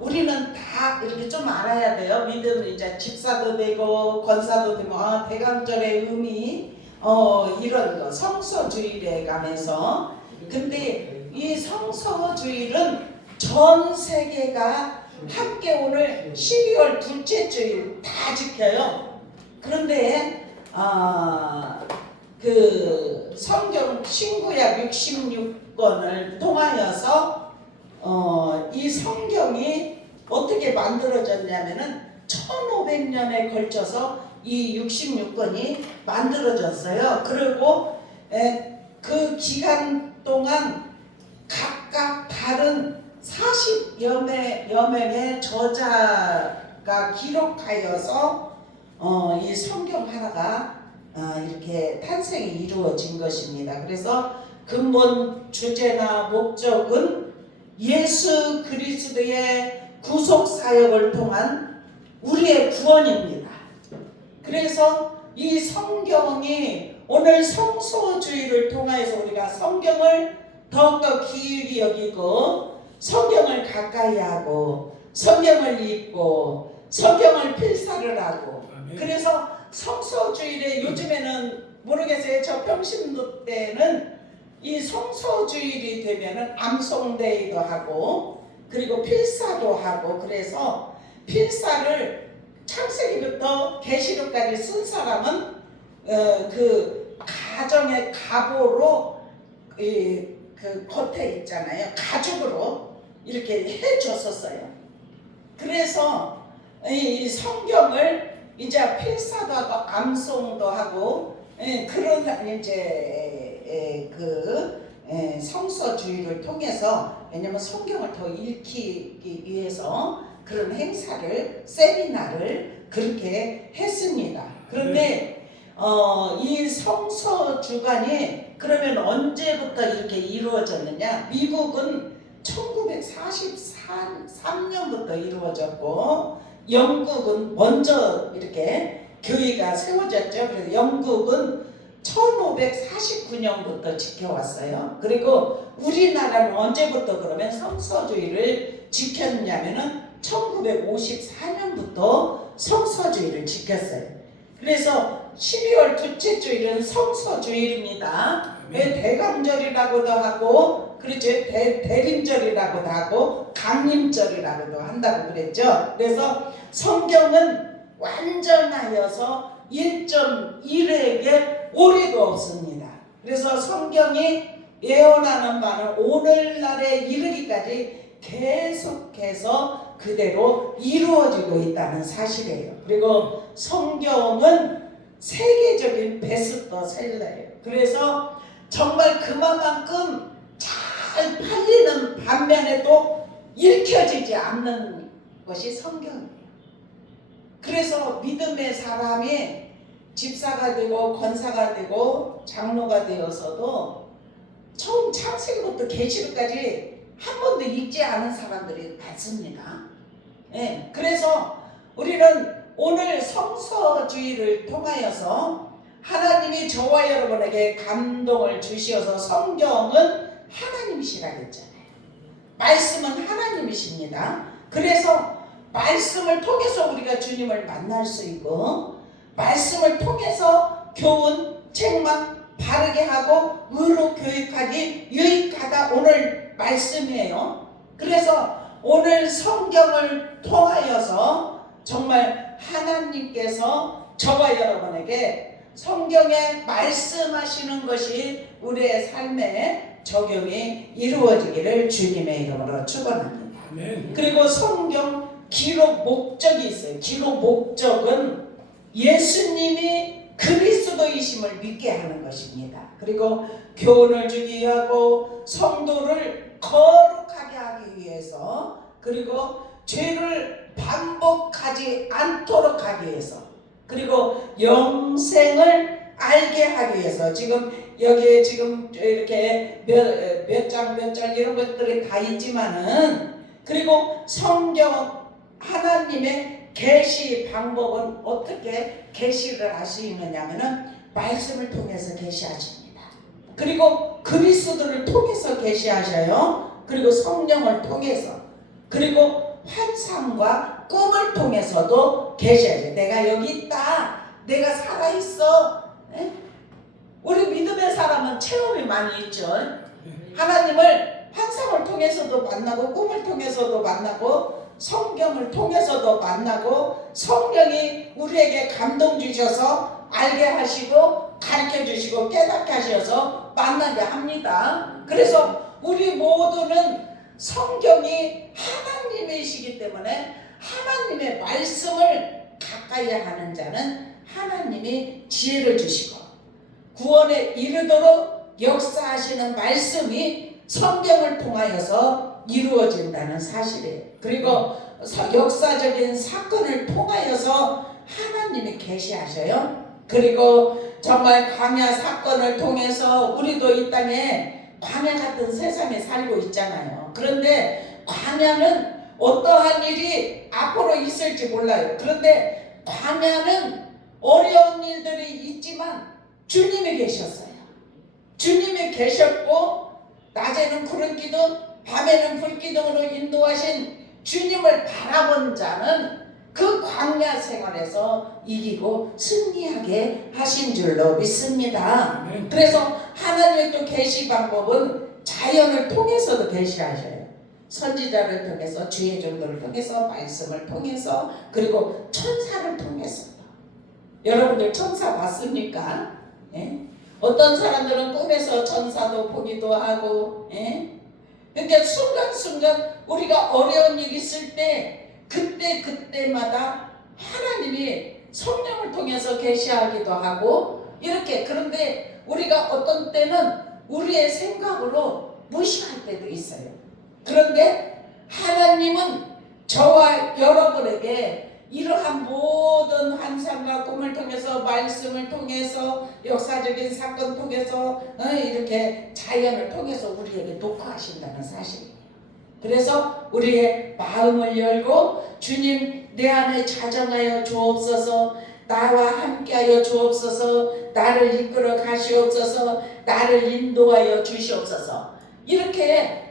우리는 다 이렇게 좀 알아야 돼요. 믿음 이제 집사도 되고 권사도 되고 아, 대강절의 의미 어 이런 거 성서주일에 관해서 근데 이 성서주일은 전 세계가 함께 오늘 12월 둘째 주일 다 지켜요. 그런데 아, 그 성경 신구약 66권을 통하여서 어, 이 성경이 어떻게 만들어졌냐면은 1500년에 걸쳐서 이 66권이 만들어졌어요. 그리고 에, 그 기간 동안 각각 다른 40여 매, 여 명의 저자가 기록하여서 어, 이 성경 하나가 어, 이렇게 탄생이 이루어진 것입니다. 그래서 근본 주제나 목적은 예수 그리스도의 구속 사역을 통한 우리의 구원입니다. 그래서 이 성경이 오늘 성소주의를 통하여서 우리가 성경을 더욱더 기울이 여기고 성경을 가까이 하고 성경을 읽고 성경을 필사를 하고 그래서 성서주일에 요즘에는 모르겠어요. 저 평신도 때는 이 성서주일이 되면은 암송데이도 하고 그리고 필사도 하고 그래서 필사를 창세기부터 계시록까지 쓴 사람은 어, 그 가정의 가보로 이, 그 겉에 있잖아요. 가죽으로 이렇게 해줬었어요. 그래서 이 성경을 이제 필사도 하고 암송도 하고 예, 그런 이제 예, 그 예, 성서주의를 통해서 왜냐면 성경을 더 읽기 위해서 그런 행사를 세미나를 그렇게 했습니다. 그런데 어, 이 성서 주간이 그러면 언제부터 이렇게 이루어졌느냐? 미국은 1943년부터 이루어졌고 영국은 먼저 이렇게 교회가 세워졌죠. 그래서 영국은 1549년부터 지켜왔어요. 그리고 우리나라는 언제부터 그러면 성서주의를 지켰냐면은 1954년부터 성서주의를 지켰어요. 그래서 12월 둘째 주일은 성서주일입니다. 왜 대강절이라고도 하고 그렇죠 대, 대림절이라고도 하고 강림절이라고도 한다고 그랬죠. 그래서 성경은 완전하여서 1.1에게 오리도 없습니다. 그래서 성경이 예언하는 바는 오늘날에 이르기까지 계속해서 그대로 이루어지고 있다는 사실이에요. 그리고 성경은 세계적인 베스트 셀러예요. 그래서 정말 그만큼 잘 팔리는 반면에도 읽혀지지 않는 것이 성경이에요. 그래서 믿음의 사람이 집사가 되고 권사가 되고 장로가 되어서도 처음 창세기부터 계시록까지 한 번도 읽지 않은 사람들이 많습니다. 예, 그래서 우리는 오늘 성서주의를 통하여서 하나님이 저와 여러분에게 감동을 주시어서 성경은 하나님이시라 그랬잖아요. 말씀은 하나님이십니다. 그래서 말씀을 통해서 우리가 주님을 만날 수 있고 말씀을 통해서 교훈, 책망 바르게 하고 의로 교육하기 유익하다 오늘 말씀이에요. 그래서 오늘 성경을 통하여서 정말 하나님께서 저와 여러분에게 성경에 말씀하시는 것이 우리의 삶에 적용이 이루어지기를 주님의 이름으로 축원합니다. 그리고 성경 기록 목적이 있어요. 기록 목적은 예수님이 그리스도이심을 믿게 하는 것입니다. 그리고 교훈을 주기 위하고 성도를 거룩하게 하기 위해서 그리고 죄를 반복하지 않도록 하기 위해서 그리고 영생을 알게 하기 위해서 지금 여기에 지금 이렇게 몇장몇장 이런 것들이 다 있지만은 그리고 성경 하나님의 계시 방법은 어떻게 계시를 하시느냐면은 말씀을 통해서 계시하십니다. 그리고 그리스도를 통해서 계시하셔요. 그리고 성령을 통해서 그리고 환상과 꿈을 통해서도 계셔야죠. 내가 여기 있다. 내가 살아 있어. 예? 우리 믿음의 사람은 체험이 많이 있죠. 하나님을 환상을 통해서도 만나고 꿈을 통해서도 만나고 성경을 통해서도 만나고 성령이 우리에게 감동 주셔서 알게 하시고 가르쳐 주시고 깨닫게 하셔서 만나게 합니다. 그래서 우리 모두는 성경이 하나님이시기 때문에 하나님의 말씀을 가까이 하는 자는 하나님이 지혜를 주시고 구원에 이르도록 역사하시는 말씀이 성경을 통하여서 이루어진다는 사실이에요. 그리고 서- 역사적인 사건을 통하여서 하나님이 계시하셔요. 그리고 정말 광야 사건을 통해서 우리도 이 땅에 광야 같은 세상에 살고 있잖아요. 그런데 광야는 어떠한 일이 앞으로 있을지 몰라요. 그런데 광야는 어려운 일들이 있지만 주님이 계셨어요. 주님이 계셨고 낮에는 구름 기둥, 밤에는 불 기둥으로 인도하신 주님을 바라본 자는 그 광야 생활에서 이기고 승리하게 하신 줄로 믿습니다. 그래서 하나님의 또 계시 방법은 자연을 통해서도 계시하셔요. 선지자를 통해서 주의 종들을 통해서 말씀을 통해서 그리고 천사를 통해서 여러분들 천사 봤습니까? 예? 어떤 사람들은 꿈에서 천사도 보기도 하고 예? 그러니까 순간순간 우리가 어려운 일 있을 때 그때 그때마다 하나님이 성령을 통해서 계시하기도 하고 이렇게 그런데 우리가 어떤 때는 우리의 생각으로 무시할 때도 있어요. 그런데 하나님은 저와 여러분에게 이러한 모든 환상과 꿈을 통해서 말씀을 통해서 역사적인 사건 통해서 어, 이렇게 자연을 통해서 우리에게 녹화하신다는 사실이에요. 그래서 우리의 마음을 열고 주님 내 안에 자정하여 주옵소서 나와 함께하여 주옵소서 나를 이끌어 가시옵소서 나를 인도하여 주시옵소서 이렇게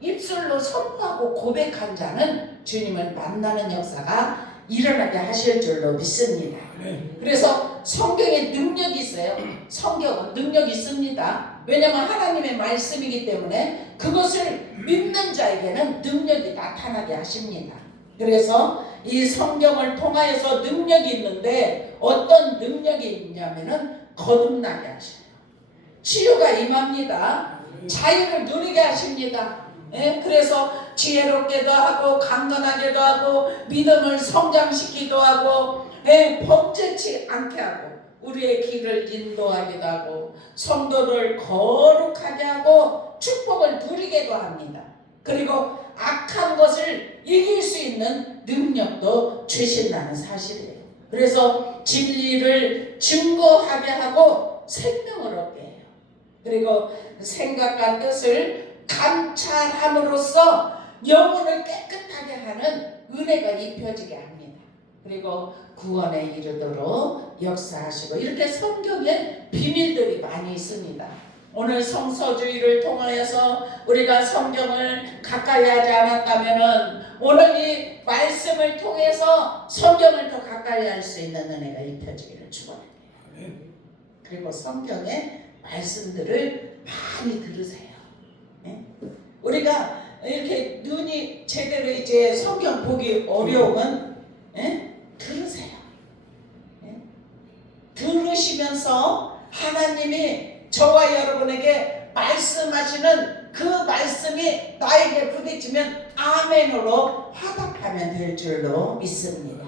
입술로 선포하고 고백한 자는 주님을 만나는 역사가 일어나게 하실 줄로 믿습니다. 아멘. 그래서 성경에 능력이 있어요. 성경은 능력이 있습니다. 왜냐하면 하나님의 말씀이기 때문에 그것을 믿는 자에게는 능력이 나타나게 하십니다. 그래서 이 성경을 통하여서 능력이 있는데 어떤 능력이 있냐면은 거듭나게 하셔요. 치유가 임합니다. 자유를 누리게 하십니다. 예? 그래서 지혜롭게도 하고 강건하게도 하고 믿음을 성장시키기도 하고 예? 범죄치 않게 하고 우리의 길을 인도하기도 하고 성도를 거룩하게 하고 축복을 누리게도 합니다. 그리고 악한 것을 이길 수 있는 능력도 주신다는 사실이에요. 그래서 진리를 증거하게 하고 생명을 얻게 해요. 그리고 생각과 뜻을 감찰함으로써 영혼을 깨끗하게 하는 은혜가 입혀지게 합니다. 그리고 구원에 이르도록 역사하시고 이렇게 성경에 비밀들이 많이 있습니다. 오늘 성서주의를 통하여서 우리가 성경을 가까이 하지 않았다면은 오늘 이 말씀을 통해서 성경을 더 가까이 할 수 있는 은혜가 입혀지기를 축원합니다. 그리고 성경의 말씀들을 많이 들으세요. 예? 우리가 이렇게 눈이 제대로 이제 성경 보기 어려우면 예? 들으세요. 예? 들으시면서 하나님이 저와 여러분에게 말씀하시는 그 말씀이 나에게 부딪히면 아멘으로 화답하면 될 줄로 믿습니다.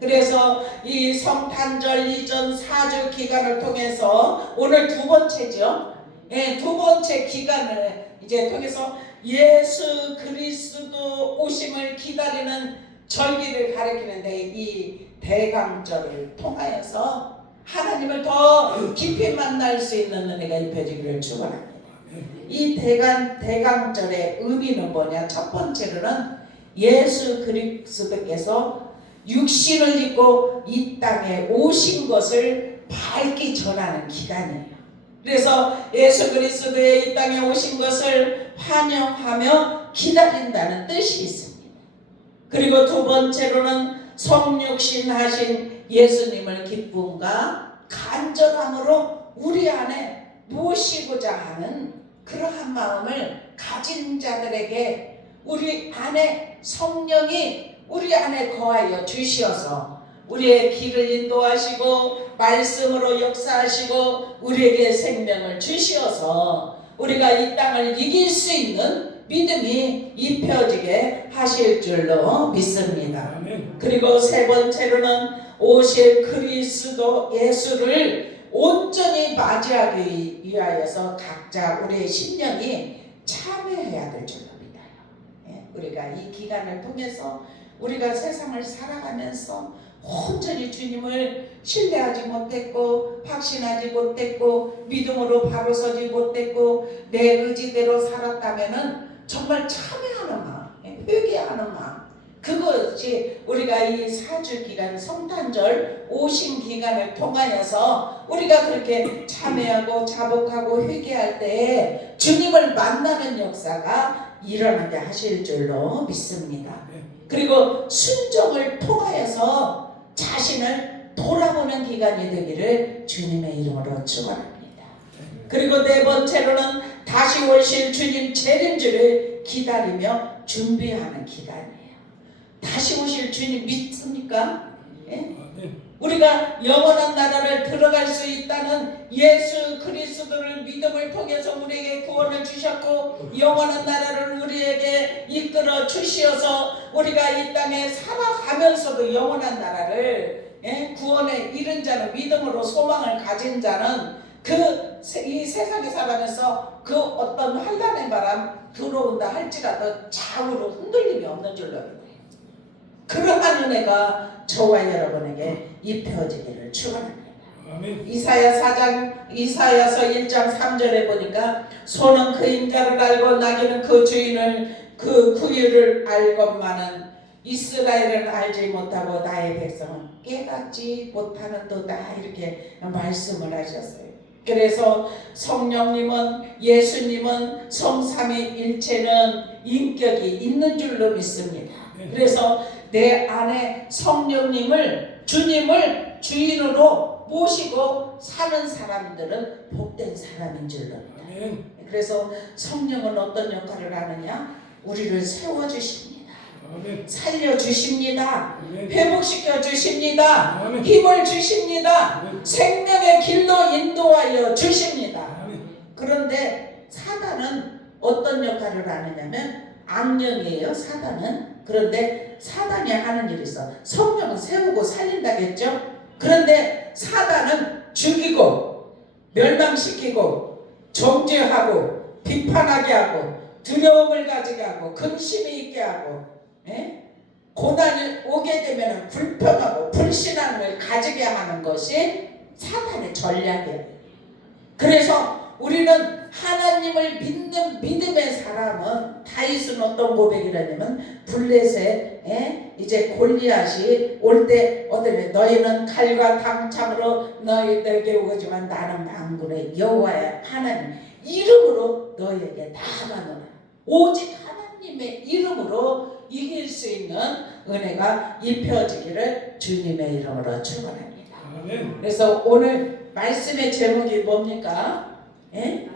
그래서 이 성탄절 이전 4주 기간을 통해서 오늘 두 번째죠. 예, 두 번째 기간을 이제 통해서 예수 그리스도 오심을 기다리는 절기를 가리키는데 이 대강절을 통하여서 하나님을 더 깊이 만날 수 있는 은혜가 입혀지기를 축원합니다. 이 대강 대강절의 의미는 뭐냐? 첫 번째로는 예수 그리스도께서 육신을 입고 이 땅에 오신 것을 밝히 전하는 기간이에요. 그래서 예수 그리스도의 이 땅에 오신 것을 환영하며 기다린다는 뜻이 있습니다. 그리고 두 번째로는 성육신 하신 예수님을 기쁨과 간절함으로 우리 안에 모시고자 하는 그러한 마음을 가진 자들에게 우리 안에 성령이 우리 안에 거하여 주시어서 우리의 길을 인도하시고 말씀으로 역사하시고 우리에게 생명을 주시어서 우리가 이 땅을 이길 수 있는 믿음이 입혀지게 하실 줄로 믿습니다. 그리고 세 번째로는 오실 그리스도 예수를 온전히 맞이하기 위하여서 각자 우리의 심령이 참여해야 될 줄로 믿어요. 예, 우리가 이 기간을 통해서 우리가 세상을 살아가면서 온전히 주님을 신뢰하지 못했고 확신하지 못했고 믿음으로 바로 서지 못했고 내 의지대로 살았다면은 정말 참여하는 마음, 예, 회개하는 마음 그것이 우리가 이 사주 기간 성탄절 오신 기간을 통하여서 우리가 그렇게 참여하고 자복하고 회개할 때 주님을 만나는 역사가 일어나게 하실 줄로 믿습니다. 그리고 순종을 통하여서 자신을 돌아보는 기간이 되기를 주님의 이름으로 축원합니다. 그리고 네 번째로는 다시 오실 주님 재림주를 기다리며 준비하는 기간이에요. 다시 오실 주님 믿습니까? 예? 우리가 영원한 나라를 들어갈 수 있다는 예수 그리스도를 믿음을 통해서 우리에게 구원을 주셨고 영원한 나라를 우리에게 이끌어 주시어서 우리가 이 땅에 살아가면서도 영원한 나라를 예? 구원에 이른 자는 믿음으로 소망을 가진 자는 그 이 세상에 살아가면서 그 어떤 환란의 바람 들어온다 할지라도 좌우로 흔들림이 없는 줄로 믿어요. 그러한 은혜가 저와 여러분에게 입혀지기를 축원합니다. 이사야 4장 이사야서 1장 3절에 보니까 소는 그 임자를 알고 나귀는 그 주인을 그 구유를 알건만은 이스라엘은 알지 못하고 나의 백성은 깨닫지 못하는 도다 이렇게 말씀을 하셨어요. 그래서 성령님은 예수님은 성삼위일체는 인격이 있는 줄로 믿습니다. 그래서 내 안에 성령님을 주님을 주인으로 모시고 사는 사람들은 복된 사람인 줄로 믿어요. 그래서 성령은 어떤 역할을 하느냐? 우리를 세워 주십니다. 아멘. 살려 주십니다. 아멘. 회복시켜 주십니다. 아멘. 힘을 주십니다. 아멘. 생명의 길로 인도하여 주십니다. 아멘. 그런데 사단은 어떤 역할을 하느냐면 악령이에요. 사단은 그런데 사단이 하는 일이 있어. 성령은 세우고 살린다겠죠. 그런데 사단은 죽이고 멸망시키고 정죄하고 비판하게 하고 두려움을 가지게 하고 근심이 있게 하고 예? 고난이 오게 되면 불평하고 불신함을 가지게 하는 것이 사단의 전략이에요. 그래서 우리는 하나님을 믿는 믿음의 사람은 다윗은 어떤 고백이라냐면 블레셋 에 이제 골리앗이 올 때 어떤 너희는 칼과 당창으로 너희들에게 오지만 나는 망군의 여호와의 하나님 이름으로 너희에게 나아가노라 오직 하나님의 이름으로 이길 수 있는 은혜가 입혀지기를 주님의 이름으로 축원합니다. 아멘. 그래서 오늘 말씀의 제목이 뭡니까? 예?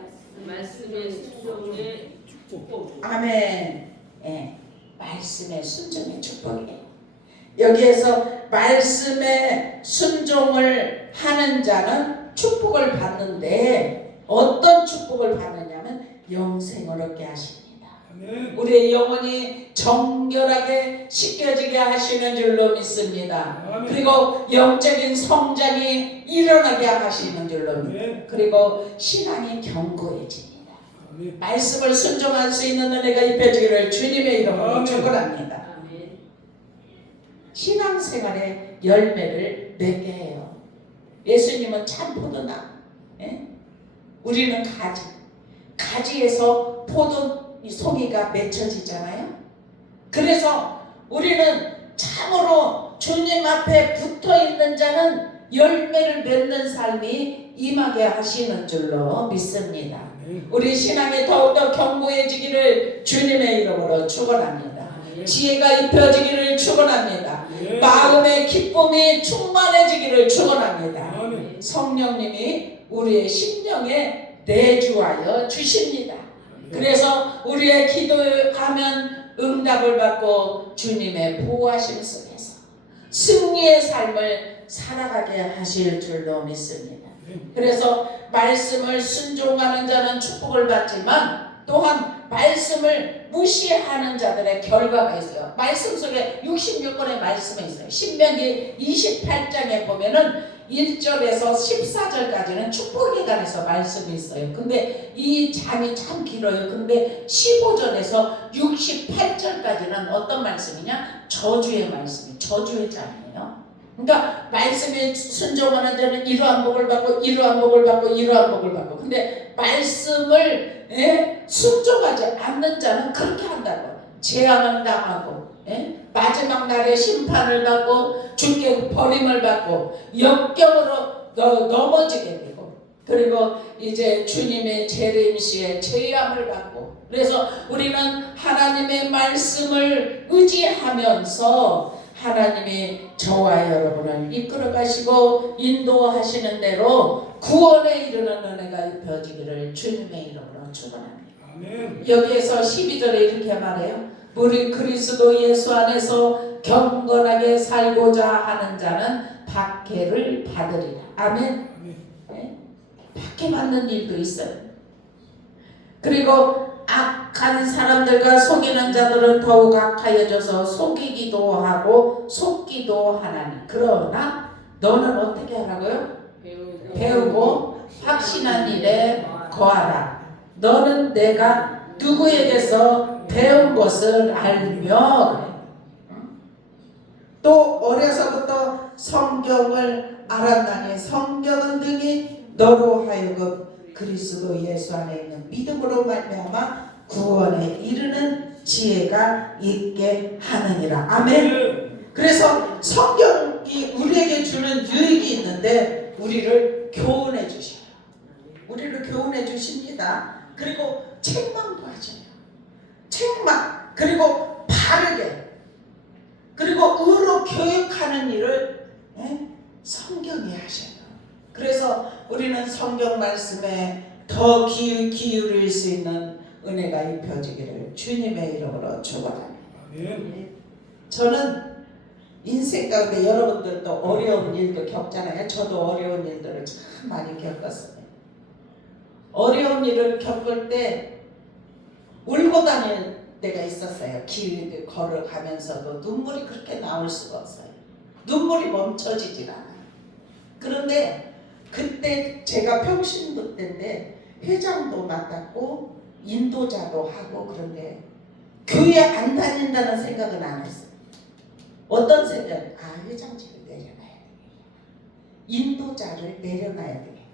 말씀의 순종의 축복. 아멘. 예. 말씀의 순종의 축복이에요. 여기에서 말씀의 순종을 하는 자는 축복을 받는데 어떤 축복을 받느냐면 영생을 얻게 하십니다. 우리의 영혼이 정결하게 씻겨지게 하시는 줄로 믿습니다. 그리고 영적인 성장이 일어나게 하시는 줄로 믿습니다. 그리고 신앙이 견고해집니다. 말씀을 순종할 수 있는 은혜가 입혀지기를 주님의 이름으로. 축원합니다. 신앙생활의 열매를 맺게 해요. 예수님은 참 포도나, 예? 우리는 가지. 가지에서 포도 이 송이가 맺혀지잖아요. 그래서 우리는 참으로 주님 앞에 붙어 있는 자는 열매를 맺는 삶이 임하게 하시는 줄로 믿습니다. 우리 신앙이 더욱더 견고해지기를 주님의 이름으로 축원합니다. 지혜가 입혀지기를 축원합니다. 예. 마음의 기쁨이 충만해지기를 축원합니다. 성령님이 우리의 심령에 내주하여 주십니다. 그래서 우리의 기도하면 응답을 받고 주님의 보호하심 속에서 승리의 삶을 살아가게 하실 줄로 믿습니다. 그래서 말씀을 순종하는 자는 축복을 받지만 또한 말씀을 무시하는 자들의 결과가 있어요. 말씀 속에 66권의 말씀이 있어요. 신명기 28장에 보면은 1절에서 14절까지는 축복에 관해서 말씀이 있어요. 근데 이 장이 참 길어요. 근데 15절에서 68절까지는 어떤 말씀이냐? 저주의 말씀이 저주의 장이에요. 그러니까 말씀에 순종하는 자는 이러한 복을 받고 이러한 복을 받고 이러한 복을 받고 근데 말씀을 예? 순종하지 않는 자는 그렇게 한다고 재앙을 당하고 예? 마지막 날에 심판을 받고 주께 버림을 받고 역경으로 너, 넘어지게 되고 그리고 이제 주님의 재림시에 죄함을 받고 그래서 우리는 하나님의 말씀을 의지하면서 하나님이 저와 여러분을 이끌어 가시고 인도하시는 대로 구원에 이르는 은혜가 입혀지기를 주님의 이름으로 축원합니다. 여기에서 12절에 이렇게 말해요. 우리 그리스도 예수 안에서 경건하게 살고자 하는 자는 박해를 받으리라. 아멘. 아멘. 네? 박해 받는 일도 있어요. 그리고 악한 사람들과 속이는 자들은 더욱 악하여져서 속이기도 하고 속기도 하나니 그러나 너는 어떻게 하라고요? 배우고 배우고 확신한 일에 거하라. 너는 내가 누구에게서 배운 것을 알며 또 어려서부터 성경을 알았나니 성경은 등이 너로 하여금 그리스도 예수 안에 있는 믿음으로 말미암아 구원에 이르는 지혜가 있게 하느니라. 아멘. 그래서 성경이 우리에게 주는 유익이 있는데 우리를 교훈해 주셔요. 우리를 교훈해 주십니다. 그리고 책망도 하셔요. 책망 그리고 바르게 그리고 의로 교육하는 일을 예? 성경이 하셔요. 그래서 우리는 성경 말씀에 더 기울, 기울일 수 있는 은혜가 입혀지기를 주님의 이름으로 축원합니다. 아멘. 저는 인생 가운데 여러분들도 어려운 일도 겪잖아요. 저도 어려운 일들을 참 많이 겪었어요. 어려운 일을 겪을 때 울고 다닐 때가 있었어요. 길 걸어가면서도 눈물이 그렇게 나올 수가 없어요. 눈물이 멈춰지질 않아요. 그런데 그때 제가 평신도 때인데 회장도 맡았고 인도자도 하고 그런데 교회 안 다닌다는 생각은 안 했어요. 어떤 생각? 아 회장직을 내려놔야 되겠구나. 인도자를 내려놔야 되겠구나.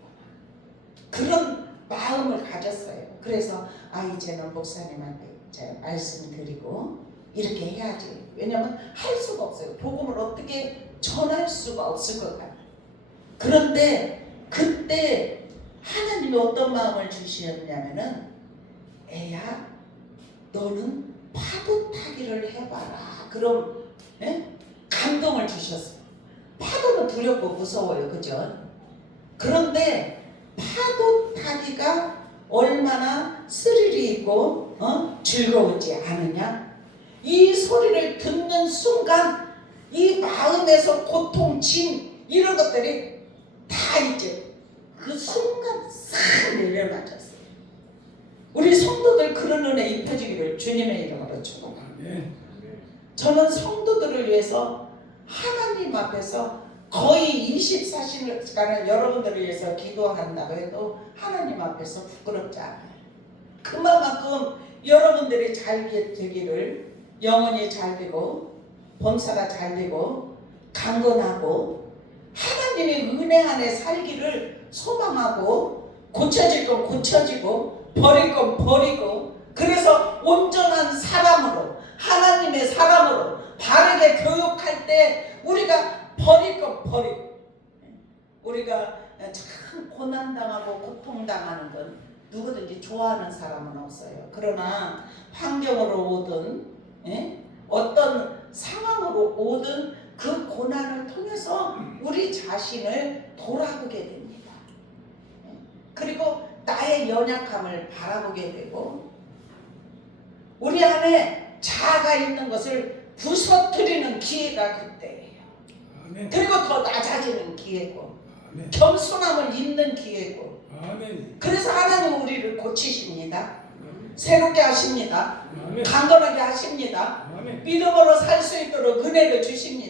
그런 마음을 가졌어요. 그래서 아 이제는 목사님한테 이제 말씀드리고 이렇게 해야지. 왜냐면 할 수가 없어요. 복음을 어떻게 전할 수가 없을 것 같아요. 그런데 그때 하나님이 어떤 마음을 주시었냐면은 애야 너는 파도 타기를 해봐라. 그럼 예? 감동을 주셨어요. 파도는 두렵고 무서워요. 그죠? 그런데 파도 타기가 얼마나 스릴이 있고 어? 즐거운지 아느냐? 이 소리를 듣는 순간 이 마음에서 고통, 짐 이런 것들이 다 이제 그 순간 싹 내려맞았어요. 우리 성도들 그런 은혜 입혀지기를 주님의 이름으로 축복합니다. 저는 성도들을 위해서 하나님 앞에서 거의 24시간을 여러분들을 위해서 기도한다고 해도 하나님 앞에서 부끄럽지 않아요. 그만큼 여러분들이 잘 되기를 영혼이 잘 되고 범사가 잘 되고 강건하고 하나님의 은혜 안에 살기를 소망하고 고쳐질 건 고쳐지고 버릴 건 버리고 그래서 온전한 사람으로 하나님의 사람으로 바르게 교육할 때 우리가 버릴 건 버리고 우리가 참 고난당하고 고통당하는 건 누구든지 좋아하는 사람은 없어요. 그러나 환경으로 오든 예? 어떤 상황으로 오든 그 고난을 통해서 우리 자신을 돌아보게 됩니다. 그리고 나의 연약함을 바라보게 되고 우리 안에 자아가 있는 것을 부서뜨리는 기회가 그때예요. 아멘. 그리고 더 낮아지는 기회고 아멘. 겸손함을 잇는 기회고 아멘. 그래서 하나님 우리를 고치십니다. 새롭게 하십니다. 아멘. 강건하게 하십니다. 아멘. 믿음으로 살 수 있도록 은혜를 주십니다.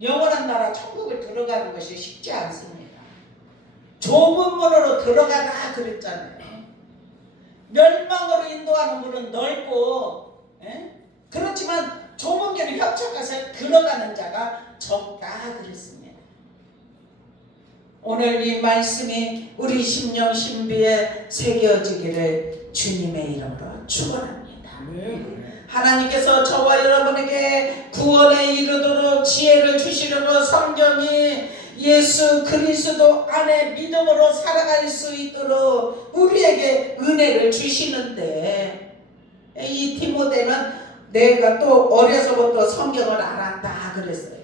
영원한 나라 천국을 들어가는 것이 쉽지 않습니다. 좁은 문으로 들어가라 그랬잖아요. 멸망으로 인도하는 문은 넓고 예? 그렇지만 좁은 길을 협착해서 들어가는 자가 적다 그랬습니다. 오늘 이 말씀이 우리 심령 신비에 새겨지기를 주님의 이름으로 축원합니다. 아멘. 하나님께서 저와 여러분에게 구원에 이르도록 지혜를 주시려고 성경이 예수 그리스도 안에 믿음으로 살아갈 수 있도록 우리에게 은혜를 주시는데 이 디모데는 내가 또 어려서부터 성경을 알았다 그랬어요.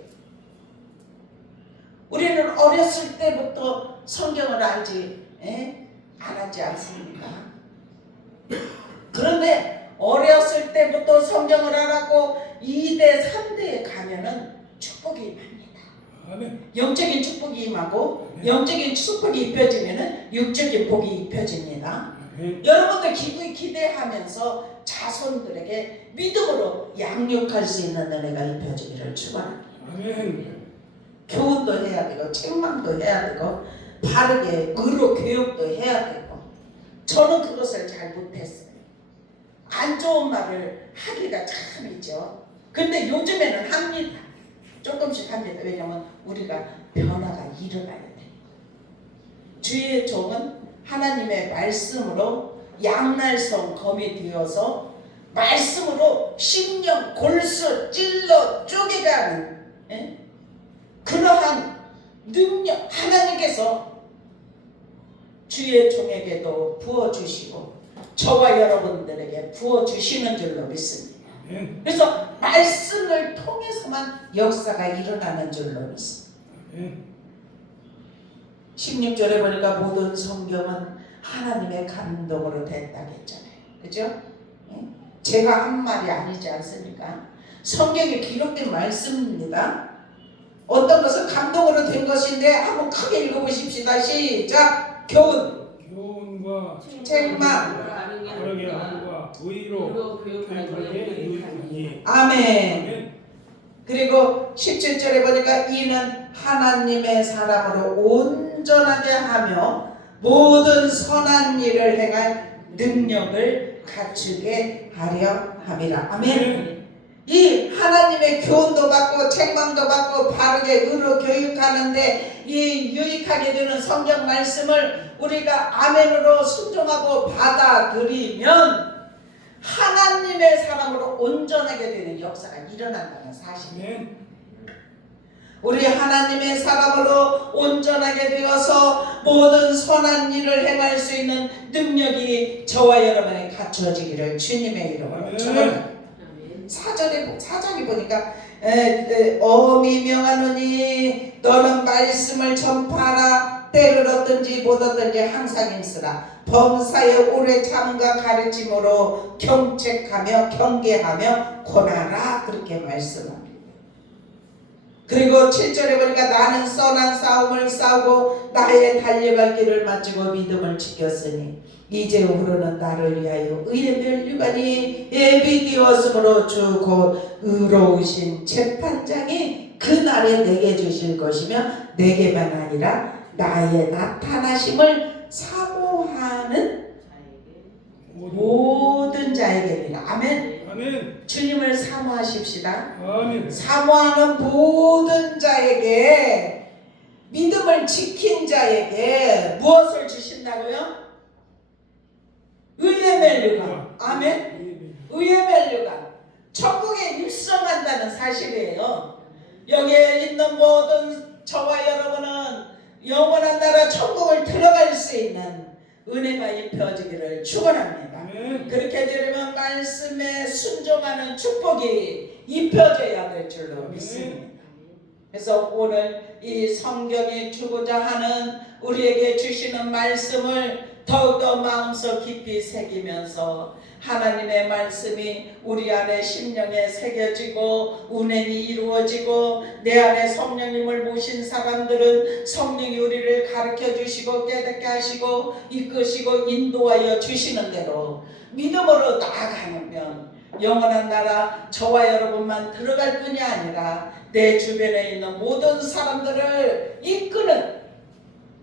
우리는 어렸을 때부터 성경을 알지 에? 알았지 않습니까? 그런데 어렸을 때부터 성경을 알았고 2대, 3대에 가면은 축복이 임합니다. 아멘. 영적인 축복이 임하고 영적인 축복이 입혀지면은 육적인 복이 입혀집니다. 아멘. 여러분들 기쁘게 기대하면서 자손들에게 믿음으로 양육할 수 있는 은혜가 입혀지기를 축원합니다. 아멘. 교훈도 해야 되고 책망도 해야 되고 바르게 의로 교육도 해야 되고 저는 그것을 잘 못했어요. 안 좋은 말을 하기가 참 있죠. 근데 요즘에는 합니다. 조금씩 합니다. 왜냐면 우리가 변화가 일어나야 돼. 주의 종은 하나님의 말씀으로 양날성 검이 되어서 말씀으로 심령 골수 찔러 쪼개가는 예? 그러한 능력 하나님께서 주의 종에게도 부어 주시고 저와 여러분들에게 부어 주시는 줄로 믿습니다. 그래서 말씀을 통해서만 역사가 일어나는 줄로 믿습니다. 아멘. 16절에 보니까 모든 성경은 하나님의 감동으로 됐다겠잖아요. 그죠? 예? 제가 한 말이 아니지 않습니까? 성경에 기록된 말씀입니다. 어떤 것은 감동으로 된 것인데 한번 크게 읽어보십시다. 시작. 교훈, 교훈과 책망. 바르게 함과 의로 교육하게 유익하니. 아멘. 아멘. 그리고 17절에 보니까 이는 하나님의 사람으로 온전하게 하며 모든 선한 일을 행할 능력을 갖추게 하려 함이라. 아멘. 이 하나님의 교훈도 받고 책망도 받고 바르게 의로 교육하는데 이 유익하게 되는 성경 말씀을 우리가 아멘으로 순종하고 받아들이면 하나님의 사람으로 온전하게 되는 역사가 일어난다는 사실이에요. 아멘. 우리 하나님의 사람으로 온전하게 되어서 모든 선한 일을 행할 수 있는 능력이 저와 여러분에 갖춰지기를 주님의 이름으로 아멘. 축원합니다. 사절에 사장이 보니까 에, 에, 어미 명하노니 너는 말씀을 전파하라. 때를 얻든지 못 얻든지 항상 힘쓰라. 범사에 오래 참음과 가르침으로 경책하며 경계하며 권하라. 그렇게 말씀합니다. 그리고 7절에 보니까 나는 선한 싸움을 싸우고 나의 달려갈 길을 마치고 믿음을 지켰으니 이제후로는 나를 위하여 의의 멸류관이 예비되었으므로 주 곧 의로우신 재판장이 그날에 내게 주실 것이며 내게만 아니라 나의 나타나심을 사모하는 모든 자에게입니다. 아멘. 아멘. 주님을 사모하십시다. 아멘. 사모하는 모든 자에게 믿음을 지킨 자에게 무엇을 주신다고요? 의의 멜류가. 아멘. 의의 멜류가. 천국에 입성한다는 사실이에요. 여기에 있는 모든 저와 여러분은 영원한 나라 천국을 들어갈 수 있는 은혜가 입혀지기를 축원합니다. 그렇게 되려면 말씀에 순종하는 축복이 입혀져야 될 줄로 믿습니다. 그래서 오늘 이 성경이 주고자 하는 우리에게 주시는 말씀을 더욱더 마음속 깊이 새기면서 하나님의 말씀이 우리 안에 심령에 새겨지고 운행이 이루어지고 내 안에 성령님을 모신 사람들은 성령이 우리를 가르쳐 주시고 깨닫게 하시고 이끄시고 인도하여 주시는 대로 믿음으로 나아가면 영원한 나라 저와 여러분만 들어갈 뿐이 아니라 내 주변에 있는 모든 사람들을 이끄는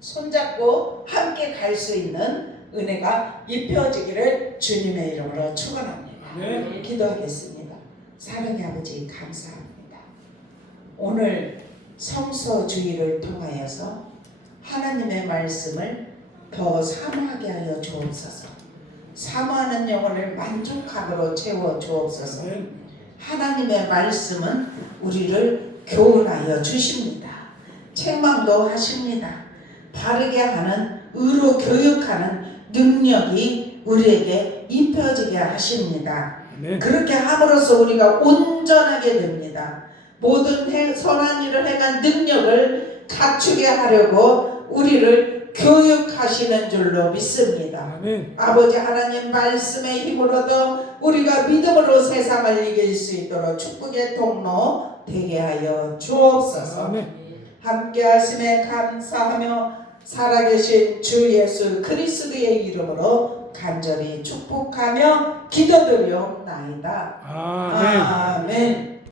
손잡고 함께 갈 수 있는 은혜가 입혀지기를 주님의 이름으로 축원합니다. 아멘. 기도하겠습니다. 사랑의 아버지 감사합니다. 오늘 성서 주의를 통하여서 하나님의 말씀을 더 사모하게 하여 주옵소서. 사모하는 영혼을 만족함으로 채워 주옵소서. 아멘. 하나님의 말씀은 우리를 교훈하여 주십니다. 책망도 하십니다. 바르게 하는 의로 교육하는 능력이 우리에게 입혀지게 하십니다. 아멘. 그렇게 함으로써 우리가 온전하게 됩니다. 모든 해- 선한 일을 행한 능력을 갖추게 하려고 우리를 교육하시는 줄로 믿습니다. 아멘. 아버지 하나님 말씀의 힘으로도 우리가 믿음으로 세상을 이길 수 있도록 축복의 통로 되게 하여 주옵소서. 아멘. 함께 하심에 감사하며 살아계신 주 예수 그리스도의 이름으로 간절히 축복하며 기도드리옵나이다. 아멘. 아멘.